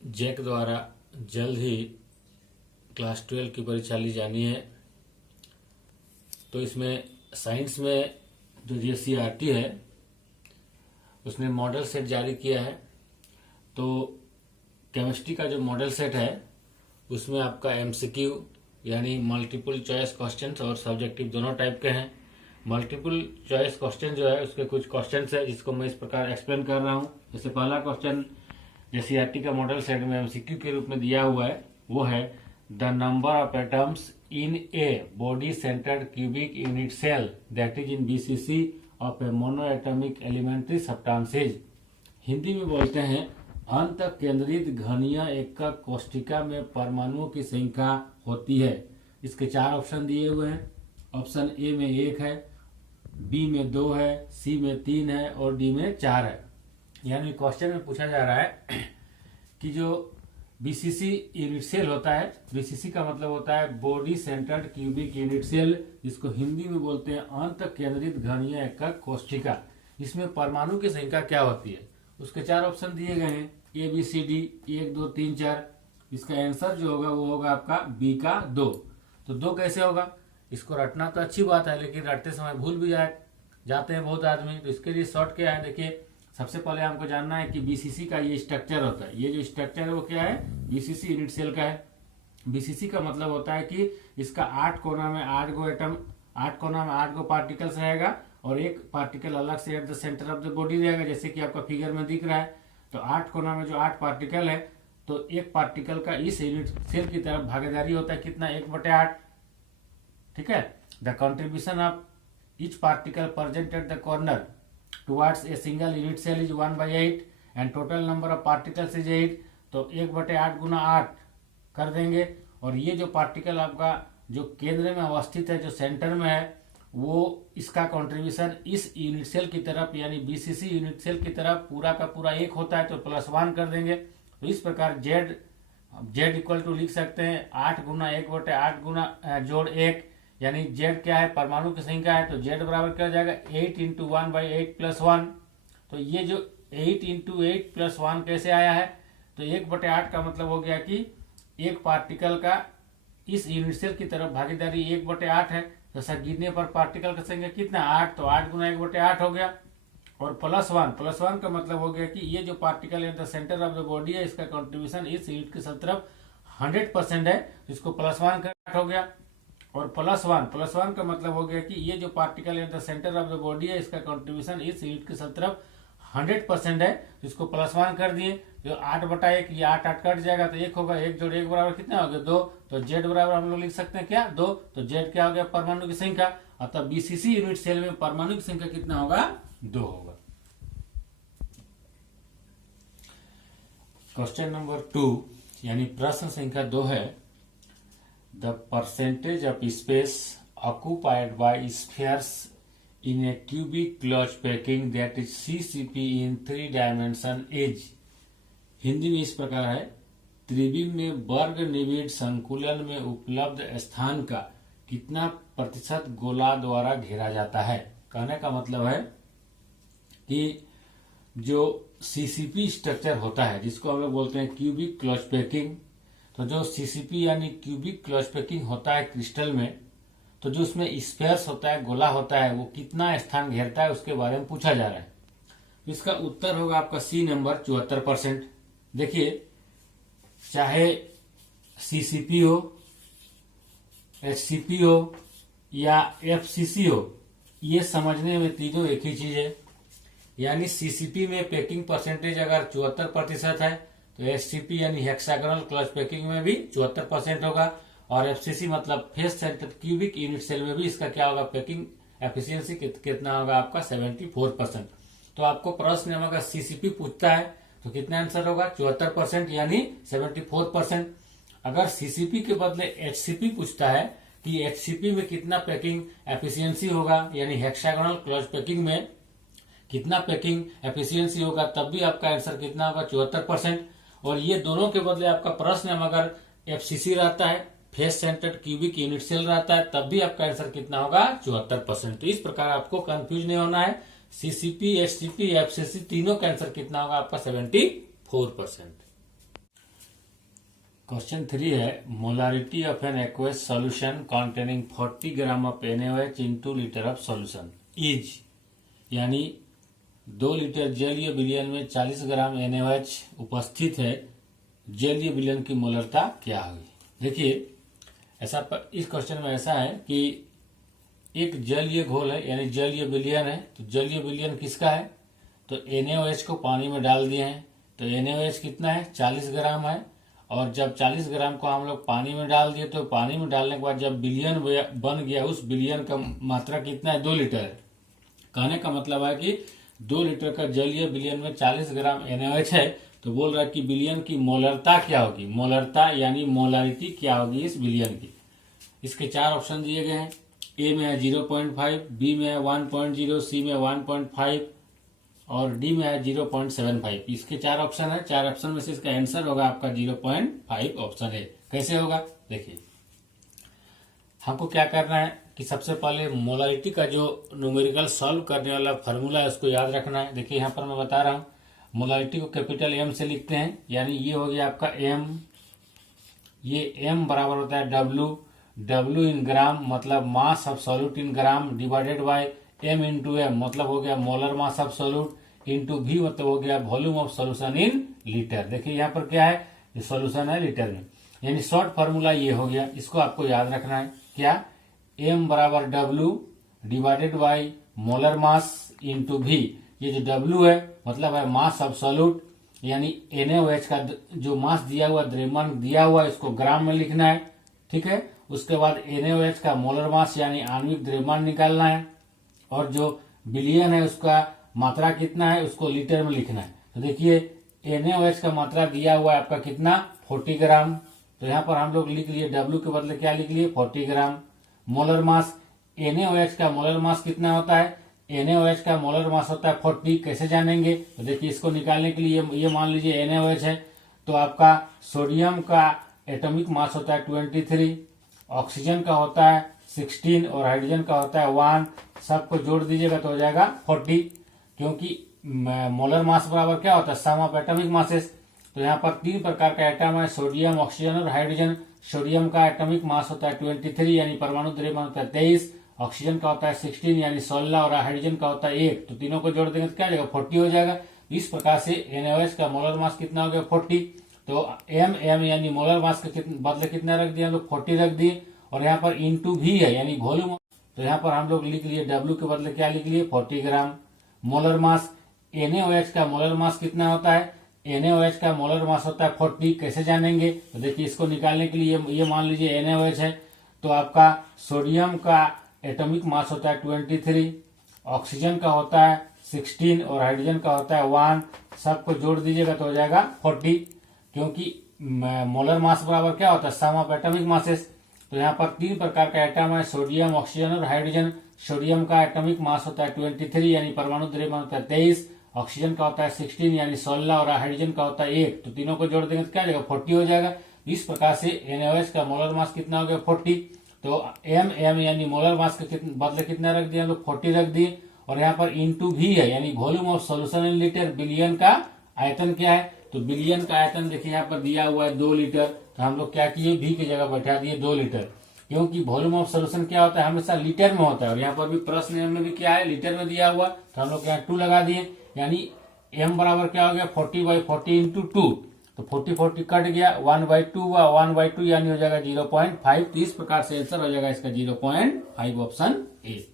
Jack द्वारा जल्द ही class 12 की परीक्षा ली जानी है। तो इसमें साइंस में जो JCRT है उसने मॉडल सेट जारी किया है। तो केमिस्ट्री का जो मॉडल सेट है उसमें आपका MCQ यानी मल्टीपल चॉइस क्वेश्चंस और सब्जेक्टिव दोनों टाइप के हैं। मल्टीपल चॉइस क्वेश्चन जो है उसके कुछ क्वेश्चंस है जिसको मैं इस प्रकार एक्सप्लेन कर रहा हूँ। जैसे पहला क्वेश्चन JCRT का मॉडल सेट में MCQ के रूप में दिया हुआ है, वो है the number of atoms in a body centred cubic unit cell that is in BCC of a mono atomic elementary substances. Hindi में बोलते हैं अंत केंद्रित घनीय एकक कोष्ठिका में परमाणुओं की संख्या होती है। इसके 4 ऑप्शन दिए हुए हैं। ऑप्शन ए में 1 है, बी में 2 है, सी में 3 है और डी में 4 है। यानी क्वेश्चन में पूछा जा रहा है कि जो BCC यूनिट सेल होता है, BCC का मतलब होता है body centred cubic unit cell, जिसको हिंदी में बोलते हैं अंत केंद्रित घनीय एकक कोष्ठिका। इसमें परमाणु की संख्या क्या होती है, उसके 4 ऑप्शन दिए गए हैं ABCD 1 2 3 4। इसका आंसर जो होगा वो होगा आपका बी का 2। तो 2 कैसे होगा, इसको रटना तो अच्छी बात है लेकिन रटते समय भूल भी जाते हैं बहुत आदमी। तो इसके लिए शॉर्ट क्या है, देखिए सबसे पहले हमको जानना है कि BCC का ये स्ट्रक्चर होता है। ये जो स्ट्रक्चर है वो क्या है, BCC यूनिट सेल का है। BCC का मतलब होता है कि इसका 8 कोना में 8 गो एटम, 8 कोना में 8 गो पार्टिकल्स रहेगा और एक पार्टिकल अलग से at the centre of the body रहेगा, जैसे कि आपका फिगर में दिख रहा है। तो 8 कोना में जो 8 पार्टिकल है, तो एक पार्टिकल का इस यूनिट सेल की तरफ भागीदारी होता है कितना, 1/8। ठीक है। The contribution of each particle present at the corner towards a single unit cell is 1/8 and total number of particles is 8। तो 1/8 गुना 8 कर देंगे। और ये जो पार्टिकल आपका जो केंद्र में अवस्थित है, जो सेंटर में है, वो इसका कंट्रीब्यूशन इस यूनिट सेल की तरफ यानी BCC यूनिट सेल की तरफ पूरा का पूरा 1 होता है, तो +1 कर देंगे। तो इस प्रकार Z इक्वल टू लिख सकते हैं 8 गुना 1/8 गुना जोड़ 1, यानी Z क्या है, परमाणु की संख्या है। तो Z बराबर क्या हो जाएगा 8 × 1/8 + 1। तो ये जो 8 × 8 + 1 कैसे आया है, तो 1/8 का मतलब हो गया कि एक पार्टिकल का इस यूनिट सेल की तरफ भागीदारी 1/8 है। तो सर गिनने पर पार्टिकल का संख्या कितना 8, तो 8 गुना 1/8 हो गया। और +1 का मतलब हो गया कि ये जो particle at the centre of the body है, इसका कंट्रीब्यूशन इस यूनिट की तरफ 100% है, इसको +1 हो गया। और +1 का मतलब हो गया कि ये जो particle at the centre of the body है, इसका कंट्रीब्यूशन इस यूनिट की तरफ 100% है, इसको +1 कर दिए। जो 8/1, ये 8 कट जाएगा तो 1 होगा, 1 जोड़ 1 बराबर कितना हो गया 2। तो Z बराबर हम लोग लिख सकते हैं क्या 2। तो Z क्या हो गया, परमाणु की संख्या। अतः BCC यूनिट सेल में परमाणु की संख्या कितना होगा, 2 होगा। क्वेश्चन नंबर 2 यानी प्रश्न संख्या 2 है the percentage of space occupied by spheres in a cubic closed packing that is CCP in 3 dimension is। Hindi में इस प्रकार है, त्रिविम में वर्ग निबिड़ संकुलन में उपलब्ध स्थान का कितना प्रतिशत गोला द्वारा घेरा जाता है। कहने का मतलब है कि जो CCP स्ट्रक्चर होता है, जिसको हम लोग बोलते हैं क्यूबिक क्लोज पैकिंग, तो जो CCP यानी क्यूबिक क्लोज पैकिंग होता है क्रिस्टल में, तो जो उसमें स्फेयर्स होता है, गोला होता है, वो कितना स्थान घेरता है उसके बारे में पूछा जा रहा है। इसका उत्तर होगा आपका सी नंबर 74%। देखिए चाहे CCP हो, HCP हो या FCC हो, ये समझने में तीनों एक ही चीज है। यानी CCP में पैकिंग परसेंटेज अगर 74% है, तो HCP यानी हेक्सागोनल क्लोज पैकिंग में भी 74% होगा। और FCC मतलब face centred cubic unit cell में भी इसका क्या होगा, पैकिंग एफिशिएंसी कितना होगा आपका 74%। तो आपको प्रश्न में अगर CCP पूछता है तो कितना आंसर होगा 74% यानी 74%। अगर CCP के बदले HCP पूछता है कि HCP में कितना पैकिंग एफिशिएंसी होगा, यानी हेक्सागोनल क्लोज पैकिंग में कितना पैकिंग एफिशिएंसी होगा, तब भी आपका आंसर कितना होगा 74%। और ये दोनों के बदले आपका प्रश्न में अगर FCC रहता है, face centred cubic unit cell रहता है, तब भी आपका आंसर कितना होगा 74%। तो इस प्रकार आपको कंफ्यूज नहीं होना है। CCP, HCP, FCC तीनों का आंसर कितना होगा आपका 74%। क्वेश्चन 3 है molarity of an aqueous solution containing 40 gram of NaOH into litre of solution is, यानी 2 लीटर जलीय विलयन में 40 ग्राम NaOH उपस्थित है, जलीय विलयन की मोलरता क्या होगी। देखिए इस क्वेश्चन में ऐसा है कि एक जलीय घोल है यानी जलीय विलयन है, तो जलीय विलयन किसका है, तो NaOH को पानी में डाल दिए हैं, तो NaOH कितना है 40 ग्राम है, और जब 40 ग्राम को हम लोग पानी में डाल दिए तो पानी में डालने के बाद जब विलयन बन गया उस विलयन का मात्रा कितना है 2 लीटर है। कहने का मतलब है कि 2 लीटर का जलीय विलयन में 40 ग्राम NaOH है, तो बोल रहा है कि विलयन की मोलरता क्या होगी, मोलरता यानी मोलारिटी क्या होगी इस विलयन की। इसके 4 ऑप्शन दिए गए हैं, ए में है 0.5, बी में है 1.0, सी में 1.5 और डी में है 0.75। इसके 4 ऑप्शन है, 4 ऑप्शन में से इसका आंसर होगा आपका 0.5 ऑप्शन है। कैसे होगा देखिए, हमको क्या करना है कि सबसे पहले मोलारिटी का जो न्यूमेरिकल सॉल्व करने वाला फॉर्मूला है उसको याद रखना है। देखिए यहाँ पर मैं बता रहा हूँ, मोलारिटी को कैपिटल M से लिखते हैं, यानी ये हो गया आपका M, ये M बराबर होता है W इन ग्राम मतलब mass of solute in gram divided by M into M मतलब हो गया molar mass of solute into V मतलब हो गया volume of solution in litre. देखिए यहाँ पर क्या है, ये सॉल्यूशन है लीटर में, यानी शॉर्ट फार्मूला ये हो गया, इसको आपको याद रखना है क्या, M बराबर W divided by molar mass into V। ये जो W है मतलब है मास ऑफ सॉल्यूट, यानी NaOH का जो मास दिया हुआ द्रव्यमान दिया हुआ इसको ग्राम में लिखना है, ठीक है। उसके बाद NaOH का मोलर मास यानी आणविक द्रव्यमान निकालना है, और जो विलयन है उसका मात्रा कितना है उसको लीटर में लिखना है। तो देखिए NaOH का मात्रा दिया हुआ है आपका कितना 40 ग्राम, तो यहाँ पर हम लोग लिख लिए W के बदले क्या लिख लिए 40 ग्राम। मोलर मास NaOH का मोलर मास कितना होता है, NaOH का मोलर मास होता है 40। कैसे जानेंगे, तो देखिए इसको निकालने के लिए ये मान लीजिए NaOH है, तो आपका सोडियम का एटॉमिक मास होता है 23, ऑक्सीजन का होता है 16 और हाइड्रोजन का होता है 1, सबको जोड़ दीजिएगा तो हो जाएगा 40, क्योंकि मोलर मास बराबर क्या होता है सम ऑफ एटॉमिक मासेस। तो यहाँ पर 3 प्रकार का एटम है, सोडियम, ऑक्सीजन और हाइड्रोजन। सोडियम का एटॉमिक मास होता है 23 यानी परमाणु द्रव्यमान होता है 23, ऑक्सीजन का होता है 16 यानी 16 और हाइड्रोजन का होता है 1, तो तीनों को जोड़ देंगे तो क्या हो जाएगा 40 हो जाएगा। इस प्रकार से NaOH का मोलर मास कितना हो गया 40, तो M यानी मोलर मास के बदले कितना रख दिया हम लोग 40 रख दिए, और यहाँ पर इंटू V है यानी वॉल्यूम, तो यहाँ पर हम लोग लिख लिए W के बदले क्या लिख लिए 40 ग्राम। मोलर मास NaOH का मोलर मास कितना होता है, NaOH का मोलर मास होता है 40। कैसे जानेंगे, तो देखिए इसको निकालने के लिए ये मान लीजिए NaOH है, तो आपका सोडियम का एटॉमिक मास होता है 23, ऑक्सीजन का होता है 16 और हाइड्रोजन का होता है 1, सबको जोड़ दीजिएगा तो हो जाएगा 40, क्योंकि मोलर मास बराबर क्या होता है सम ऑफ एटॉमिक मासेस। तो यहाँ पर 3 प्रकार का एटम है, सोडियम, ऑक्सीजन और हाइड्रोजन। सोडियम का एटॉमिक मास होता है 23 यानी परमाणु द्रव्यमान होता है 23, ऑक्सीजन का होता है 16 यानी 16 और हाइड्रोजन का होता है 1, तो तीनों को जोड़ देंगे तो क्या हो जाएगा 40 हो जाएगा। इस प्रकार से NaOH का मोलर मास कितना हो गया 40, तो M यानी मोलर मास के बदले कितना रख दिया हम लोग 40 रख दिए, और यहाँ पर इंटू V है यानी volume of solution in litre. विलयन का आयतन क्या है, तो विलयन का आयतन देखिए यहाँ पर दिया हुआ है 2 लीटर, तो हम लोग क्या किए V की जगह बैठा दिए 2 लीटर, क्योंकि वॉल्यूम ऑफ सॉल्यूशन क्या होता है हमेशा लीटर में होता है, और यहाँ पर भी प्रश्न में भी क्या है लीटर में दिया हुआ, तो हम लोग यहाँ 2 लगा दिए, यानी M बराबर क्या हो गया 40/40 इंटू 2, तो 40 कट गया 1/2 हुआ, 1/2 यानी हो जाएगा 0.5। तो इस प्रकार से आंसर हो जाएगा इसका 0.5 ऑप्शन ए।